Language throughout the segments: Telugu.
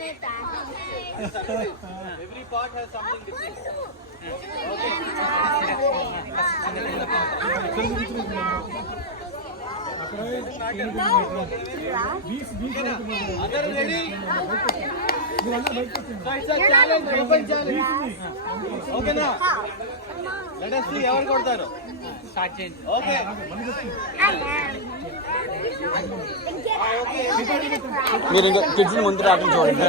Every part has something different. Other ready? So it's a challenge, open challenge. Okay now? Let us see ever కొడతారు. Start change. Okay. మీరు ఇంకా కిడ్స్ ముందు రావడం చూడండి.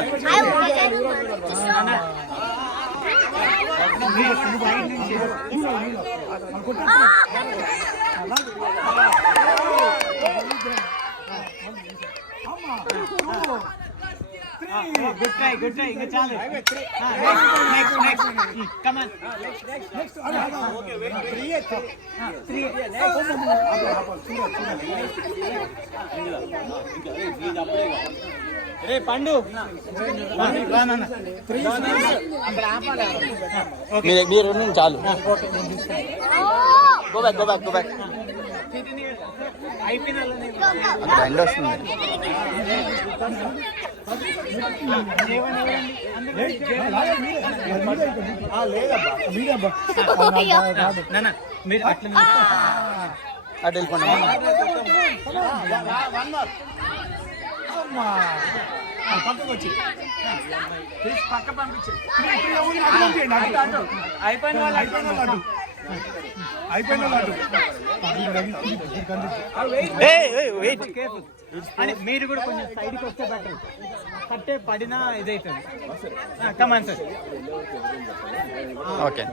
Good try, good try. ఇంకా చాలు. Next. Come on. Next. Okay, wait. 3. రే పండు మీరు చాలు. గో బ్యాక్ ఎండ్ వస్తుంది. మీరు అట్లా అటు వెళ్ళిపోండి. పక్కకు వచ్చి పక్క పంపించు. అయిపోయిన వాళ్ళు మీరు కూడా కొంచెం సైడ్కి వస్తే బెటర్. కట్టే పడినా ఇదైతుంది. Come on sir. ఓకే.